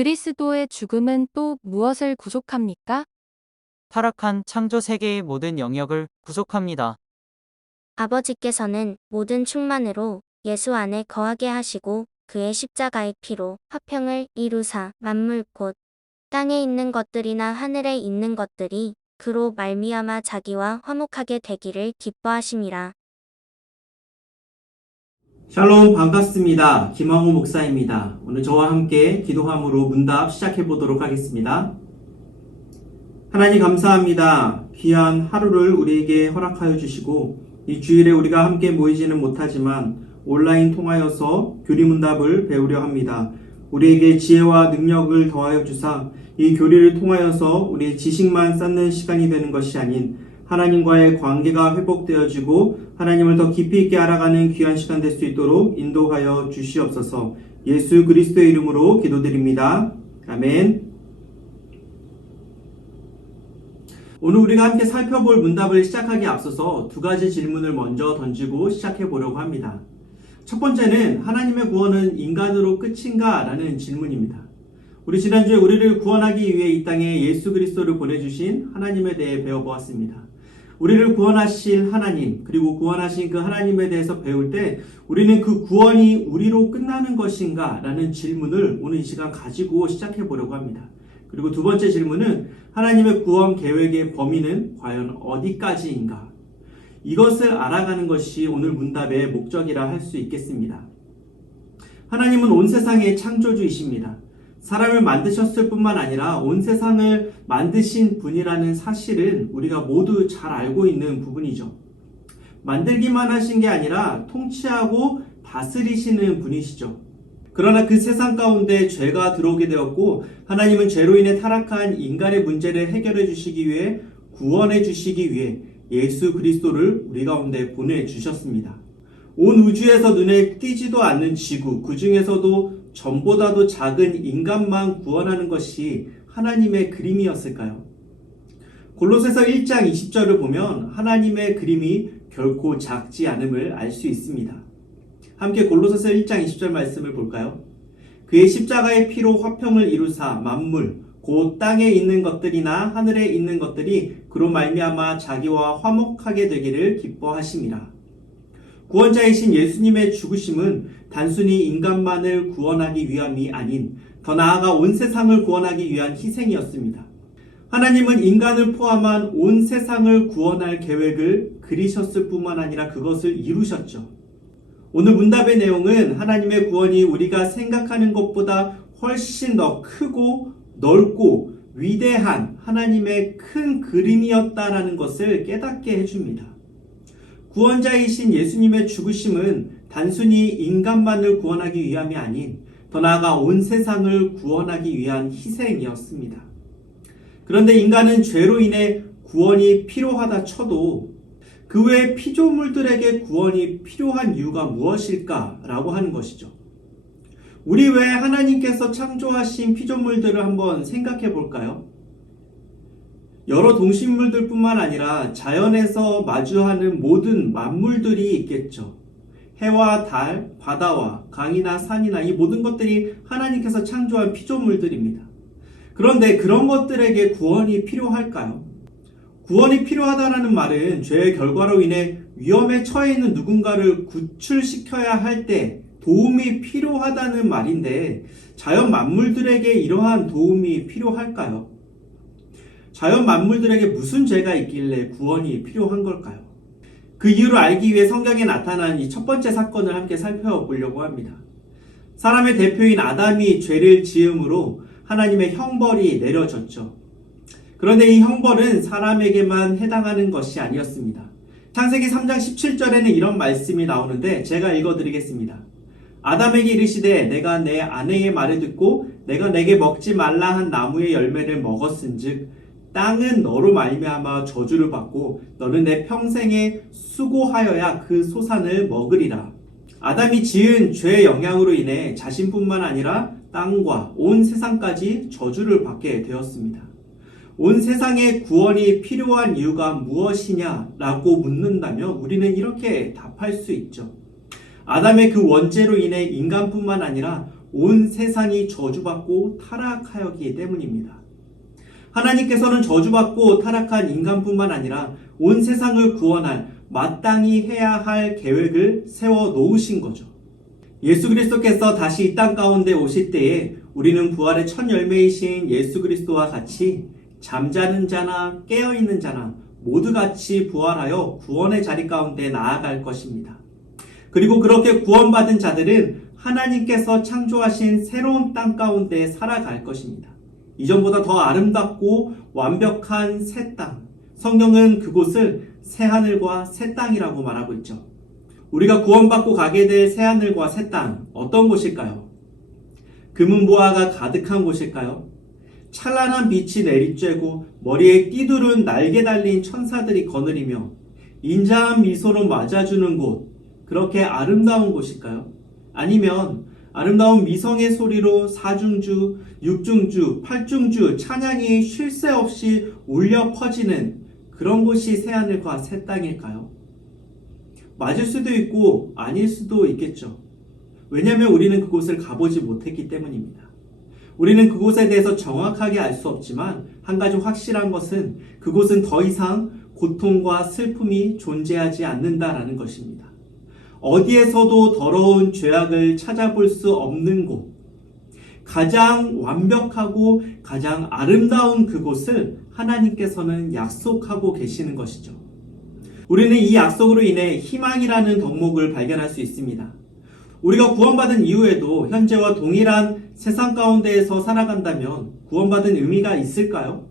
그리스도의 죽음은 또 무엇을 구속합니까? 타락한 창조 세계의 모든 영역을 구속합니다. 아버지께서는 모든 충만으로 예수 안에 거하게 하시고 그의 십자가의 피로 화평을 이루사 만물 곧 땅에 있는 것들이나 하늘에 있는 것들이 그로 말미암아 자기와 화목하게 되기를 기뻐하심이라. 샬롬 반갑습니다. 김황호 목사입니다. 오늘 저와 함께 기도함으로 문답 시작해 보도록 하겠습니다. 하나님 감사합니다. 귀한 하루를 우리에게 허락하여 주시고 이 주일에 우리가 함께 모이지는 못하지만 온라인 통하여서 교리문답을 배우려 합니다. 우리에게 지혜와 능력을 더하여 주사 이 교리를 통하여서 우리의 지식만 쌓는 시간이 되는 것이 아닌 하나님과의 관계가 회복되어지고 하나님을 더 깊이 있게 알아가는 귀한 시간 될 수 있도록 인도하여 주시옵소서. 예수 그리스도의 이름으로 기도드립니다. 아멘. 오늘 우리가 함께 살펴볼 문답을 시작하기에 앞서서 두 가지 질문을 먼저 던지고 시작해 보려고 합니다. 첫 번째는 하나님의 구원은 인간으로 끝인가? 라는 질문입니다. 우리 지난주에 우리를 구원하기 위해 이 땅에 예수 그리스도를 보내주신 하나님에 대해 배워보았습니다. 우리를 구원하신 하나님, 그리고 구원하신 그 하나님에 대해서 배울 때 우리는 그 구원이 우리로 끝나는 것인가? 라는 질문을 오늘 이 시간 가지고 시작해 보려고 합니다. 그리고 두 번째 질문은 하나님의 구원 계획의 범위는 과연 어디까지인가? 이것을 알아가는 것이 오늘 문답의 목적이라 할 수 있겠습니다. 하나님은 온 세상의 창조주이십니다. 사람을 만드셨을 뿐만 아니라 온 세상을 만드신 분이라는 사실은 우리가 모두 잘 알고 있는 부분이죠. 만들기만 하신 게 아니라 통치하고 다스리시는 분이시죠. 그러나 그 세상 가운데 죄가 들어오게 되었고 하나님은 죄로 인해 타락한 인간의 문제를 해결해 주시기 위해 구원해 주시기 위해 예수 그리스도를 우리 가운데 보내주셨습니다. 온 우주에서 눈에 띄지도 않는 지구, 그 중에서도 전보다도 작은 인간만 구원하는 것이 하나님의 그림이었을까요? 골로새서 1장 20절을 보면 하나님의 그림이 결코 작지 않음을 알 수 있습니다. 함께 골로새서 1장 20절 말씀을 볼까요? 그의 십자가의 피로 화평을 이루사 만물 곧 땅에 있는 것들이나 하늘에 있는 것들이 그로 말미암아 자기와 화목하게 되기를 기뻐하심이라. 구원자이신 예수님의 죽으심은 단순히 인간만을 구원하기 위함이 아닌 더 나아가 온 세상을 구원하기 위한 희생이었습니다. 하나님은 인간을 포함한 온 세상을 구원할 계획을 그리셨을 뿐만 아니라 그것을 이루셨죠. 오늘 문답의 내용은 하나님의 구원이 우리가 생각하는 것보다 훨씬 더 크고 넓고 위대한 하나님의 큰 그림이었다라는 것을 깨닫게 해줍니다. 구원자이신 예수님의 죽으심은 단순히 인간만을 구원하기 위함이 아닌 더 나아가 온 세상을 구원하기 위한 희생이었습니다. 그런데 인간은 죄로 인해 구원이 필요하다 쳐도 그 외 피조물들에게 구원이 필요한 이유가 무엇일까라고 하는 것이죠. 우리 외에 하나님께서 창조하신 피조물들을 한번 생각해 볼까요? 여러 동식물들 뿐만 아니라 자연에서 마주하는 모든 만물들이 있겠죠. 해와 달, 바다와 강이나 산이나 이 모든 것들이 하나님께서 창조한 피조물들입니다. 그런데 그런 것들에게 구원이 필요할까요? 구원이 필요하다는 말은 죄의 결과로 인해 위험에 처해 있는 누군가를 구출시켜야 할 때 도움이 필요하다는 말인데 자연 만물들에게 이러한 도움이 필요할까요? 자연 만물들에게 무슨 죄가 있길래 구원이 필요한 걸까요? 그 이유를 알기 위해 성경에 나타난 이 첫 번째 사건을 함께 살펴보려고 합니다. 사람의 대표인 아담이 죄를 지음으로 하나님의 형벌이 내려졌죠. 그런데 이 형벌은 사람에게만 해당하는 것이 아니었습니다. 창세기 3장 17절에는 이런 말씀이 나오는데 제가 읽어드리겠습니다. 아담에게 이르시되 내가 내 아내의 말을 듣고 내가 내게 먹지 말라 한 나무의 열매를 먹었은즉 땅은 너로 말미암아 저주를 받고 너는 내 평생에 수고하여야 그 소산을 먹으리라. 아담이 지은 죄의 영향으로 인해 자신뿐만 아니라 땅과 온 세상까지 저주를 받게 되었습니다. 온 세상에 구원이 필요한 이유가 무엇이냐라고 묻는다면 우리는 이렇게 답할 수 있죠. 아담의 그 원죄로 인해 인간뿐만 아니라 온 세상이 저주받고 타락하였기 때문입니다. 하나님께서는 저주받고 타락한 인간뿐만 아니라 온 세상을 구원할 마땅히 해야 할 계획을 세워 놓으신 거죠. 예수 그리스도께서 다시 이 땅 가운데 오실 때에 우리는 부활의 첫 열매이신 예수 그리스도와 같이 잠자는 자나 깨어있는 자나 모두 같이 부활하여 구원의 자리 가운데 나아갈 것입니다. 그리고 그렇게 구원받은 자들은 하나님께서 창조하신 새로운 땅 가운데 살아갈 것입니다. 이전보다 더 아름답고 완벽한 새 땅. 성경은 그곳을 새하늘과 새 땅이라고 말하고 있죠. 우리가 구원받고 가게 될 새하늘과 새 땅, 어떤 곳일까요? 금은보화가 가득한 곳일까요? 찬란한 빛이 내리쬐고 머리에 띠두른 날개 달린 천사들이 거느리며 인자한 미소로 맞아주는 곳, 그렇게 아름다운 곳일까요? 아니면 아름다운 미성의 소리로 사중주, 육중주, 팔중주 찬양이 쉴 새 없이 울려 퍼지는 그런 곳이 새하늘과 새 땅일까요? 맞을 수도 있고 아닐 수도 있겠죠. 왜냐하면 우리는 그곳을 가보지 못했기 때문입니다. 우리는 그곳에 대해서 정확하게 알 수 없지만 한 가지 확실한 것은 그곳은 더 이상 고통과 슬픔이 존재하지 않는다라는 것입니다. 어디에서도 더러운 죄악을 찾아볼 수 없는 곳, 가장 완벽하고 가장 아름다운 그곳을 하나님께서는 약속하고 계시는 것이죠. 우리는 이 약속으로 인해 희망이라는 덕목을 발견할 수 있습니다. 우리가 구원받은 이후에도 현재와 동일한 세상 가운데에서 살아간다면 구원받은 의미가 있을까요?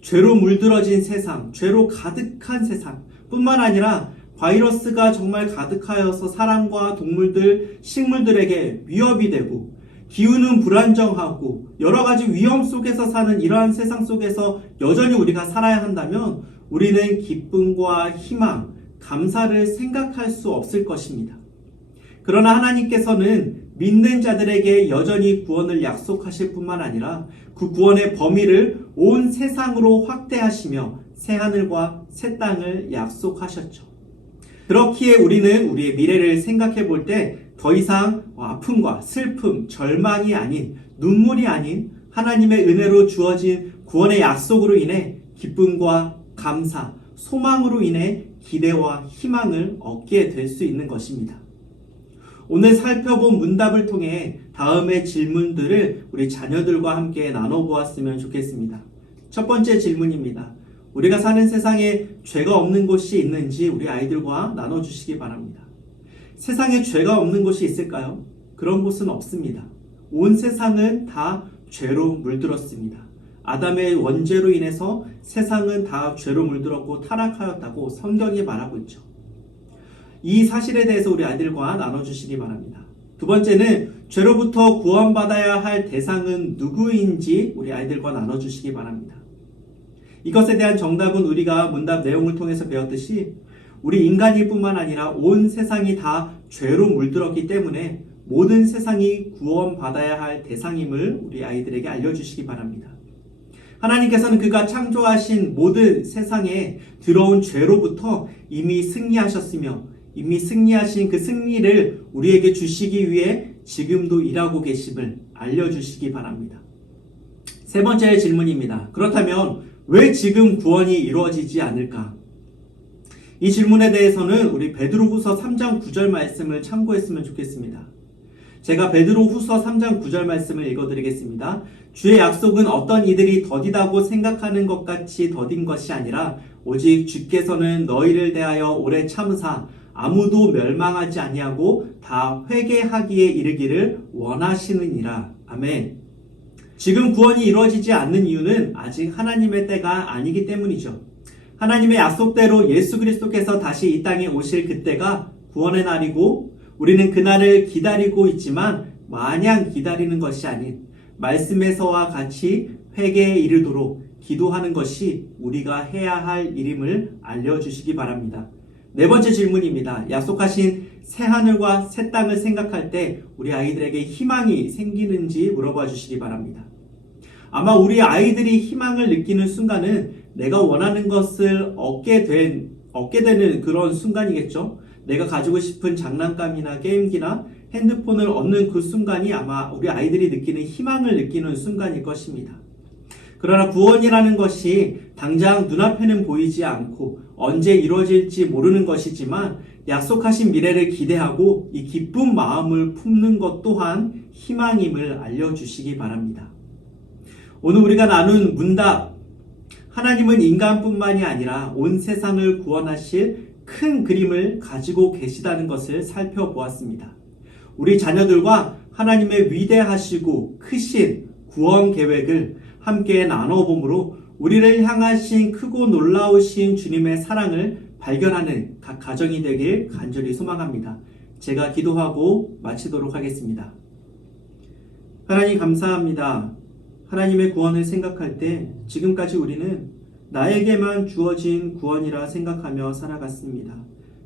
죄로 물들어진 세상, 죄로 가득한 세상 뿐만 아니라 바이러스가 정말 가득하여서 사람과 동물들, 식물들에게 위협이 되고 기후는 불안정하고 여러 가지 위험 속에서 사는 이러한 세상 속에서 여전히 우리가 살아야 한다면 우리는 기쁨과 희망, 감사를 생각할 수 없을 것입니다. 그러나 하나님께서는 믿는 자들에게 여전히 구원을 약속하실 뿐만 아니라 그 구원의 범위를 온 세상으로 확대하시며 새하늘과 새 땅을 약속하셨죠. 그렇기에 우리는 우리의 미래를 생각해 볼 때 더 이상 아픔과 슬픔, 절망이 아닌, 눈물이 아닌 하나님의 은혜로 주어진 구원의 약속으로 인해 기쁨과 감사, 소망으로 인해 기대와 희망을 얻게 될 수 있는 것입니다. 오늘 살펴본 문답을 통해 다음의 질문들을 우리 자녀들과 함께 나눠보았으면 좋겠습니다. 첫 번째 질문입니다. 우리가 사는 세상에 죄가 없는 곳이 있는지 우리 아이들과 나눠주시기 바랍니다. 세상에 죄가 없는 곳이 있을까요? 그런 곳은 없습니다. 온 세상은 다 죄로 물들었습니다. 아담의 원죄로 인해서 세상은 다 죄로 물들었고 타락하였다고 성경이 말하고 있죠. 이 사실에 대해서 우리 아이들과 나눠주시기 바랍니다. 두 번째는 죄로부터 구원받아야 할 대상은 누구인지 우리 아이들과 나눠주시기 바랍니다. 이것에 대한 정답은 우리가 문답 내용을 통해서 배웠듯이 우리 인간일 뿐만 아니라 온 세상이 다 죄로 물들었기 때문에 모든 세상이 구원받아야 할 대상임을 우리 아이들에게 알려주시기 바랍니다. 하나님께서는 그가 창조하신 모든 세상에 들어온 죄로부터 이미 승리하셨으며 이미 승리하신 그 승리를 우리에게 주시기 위해 지금도 일하고 계심을 알려주시기 바랍니다. 세 번째 질문입니다. 그렇다면 왜 지금 구원이 이루어지지 않을까? 이 질문에 대해서는 우리 베드로후서 3장 9절 말씀을 참고했으면 좋겠습니다. 제가 베드로후서 3장 9절 말씀을 읽어드리겠습니다. 주의 약속은 어떤 이들이 더디다고 생각하는 것 같이 더딘 것이 아니라 오직 주께서는 너희를 대하여 오래 참으사 아무도 멸망하지 아니하고 다 회개하기에 이르기를 원하시느니라. 아멘. 지금 구원이 이루어지지 않는 이유는 아직 하나님의 때가 아니기 때문이죠. 하나님의 약속대로 예수 그리스도께서 다시 이 땅에 오실 그때가 구원의 날이고 우리는 그날을 기다리고 있지만 마냥 기다리는 것이 아닌 말씀에서와 같이 회개에 이르도록 기도하는 것이 우리가 해야 할 일임을 알려주시기 바랍니다. 네 번째 질문입니다. 약속하신 새하늘과 새 땅을 생각할 때 우리 아이들에게 희망이 생기는지 물어봐 주시기 바랍니다. 아마 우리 아이들이 희망을 느끼는 순간은 내가 원하는 것을 얻게 되는 그런 순간이겠죠. 내가 가지고 싶은 장난감이나 게임기나 핸드폰을 얻는 그 순간이 아마 우리 아이들이 느끼는 희망을 느끼는 순간일 것입니다. 그러나 구원이라는 것이 당장 눈앞에는 보이지 않고 언제 이루어질지 모르는 것이지만 약속하신 미래를 기대하고 이 기쁜 마음을 품는 것 또한 희망임을 알려주시기 바랍니다. 오늘 우리가 나눈 문답, 하나님은 인간뿐만이 아니라 온 세상을 구원하실 큰 그림을 가지고 계시다는 것을 살펴보았습니다. 우리 자녀들과 하나님의 위대하시고 크신 구원 계획을 함께 나눠보므로 우리를 향하신 크고 놀라우신 주님의 사랑을 발견하는 각 가정이 되길 간절히 소망합니다. 제가 기도하고 마치도록 하겠습니다. 하나님 감사합니다. 하나님의 구원을 생각할 때 지금까지 우리는 나에게만 주어진 구원이라 생각하며 살아갔습니다.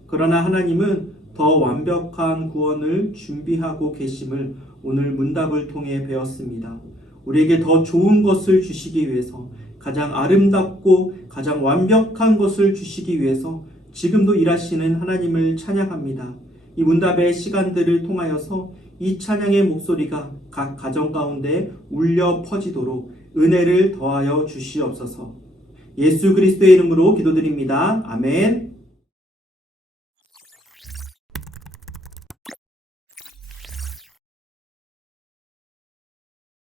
그러나 하나님은 더 완벽한 구원을 준비하고 계심을 오늘 문답을 통해 배웠습니다. 우리에게 더 좋은 것을 주시기 위해서, 가장 아름답고 가장 완벽한 것을 주시기 위해서 지금도 일하시는 하나님을 찬양합니다. 이 문답의 시간들을 통하여서 이 찬양의 목소리가 각 가정 가운데 울려 퍼지도록 은혜를 더하여 주시옵소서. 예수 그리스도의 이름으로 기도드립니다. 아멘.